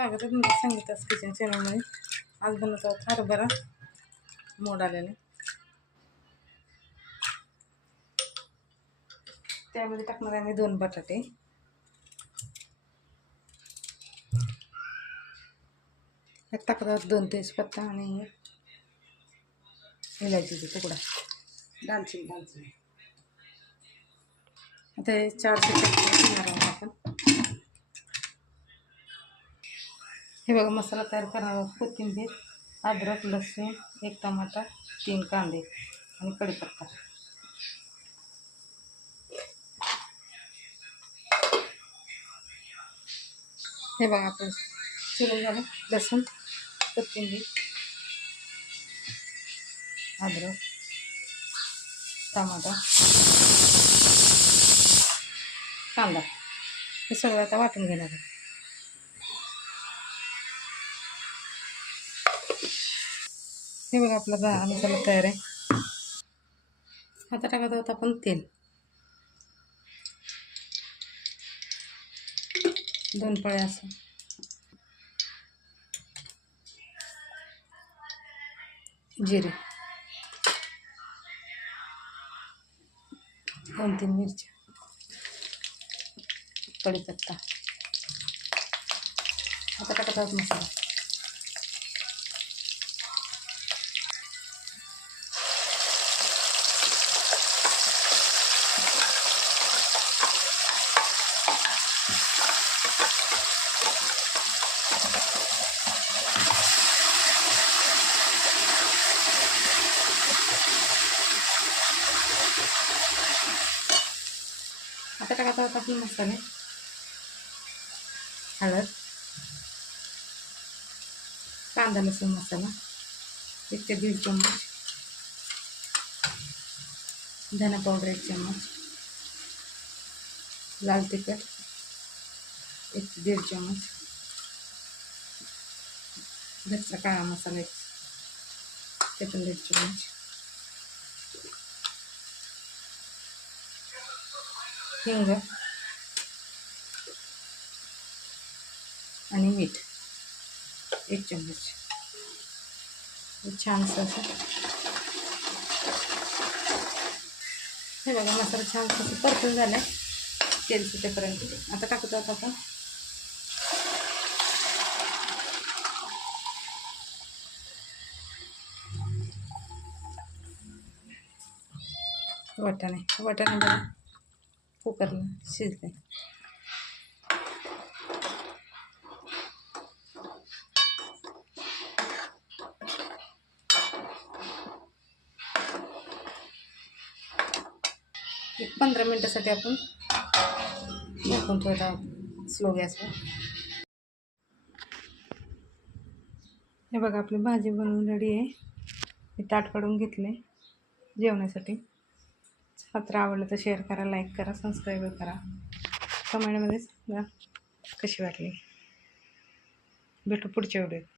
स्वागत आहे तुमचं संगीताच किचन चॅनलमध्ये आज बनवतो आहोत हरभरा. मोड आलेले. त्यामध्ये टाकणार आहे आम्ही दोन बटाटे. यात टाकत आहोत दोन तेजपत्ता आणि इलायचीचा तुकडा. दालचिनी दालचिनी. आता हे चार शिट्ट्या घेणार आहोत आपण. बघा, मसाला तयार आहोत कोथिंबीर, अद्रक, लसूण, एक टमाटा तीन कांदे आणि कढीपत्ता हे बघा आपण चिरून झालं लसूण, कोथिंबीर, अद्रक टमाटा कांदा. हे बघा आपला जा मसाला तयार आहे. आता टाकत आहोत आपण तेल. दोन पळ्या असं. जिरे. दोन तीन मिरच्या. कडीपत्ता आता टाकत आहोत मसाला. आता टाकत आहोत आपण मसाले हळद कांदा लसूण मसाला एक ते दीड चम्मच धना पावडर एक चम्मच लाल तिखट एक ते दीड चम्मच घरचा काळा मसाला एक ते पण दीड चम्मच हिंग आणि मीठ. एक चम्मच. हे छानसं असं हे बघा मसाला छान असं परतून झालं आहे तेल सुटेपर्यंत. आता टाकतो आता आपण. वाटाणे. वाटाणे बघा. कुकरला शिजते. एक पंधरा मिनटासाठी आपण झाकून ठेवत आहोत स्लो गॅसवर. हे बघा आपली भाजी बनवून रेडी आहे. मी ताट काढून घेतले जेवणासाठी. पत्र आवडलं तर शेअर करा लाईक करा सबस्क्राईब करा. कमेंटमध्ये सांगा कशी वाटली. भेटू पुढच्या व्हिडिओत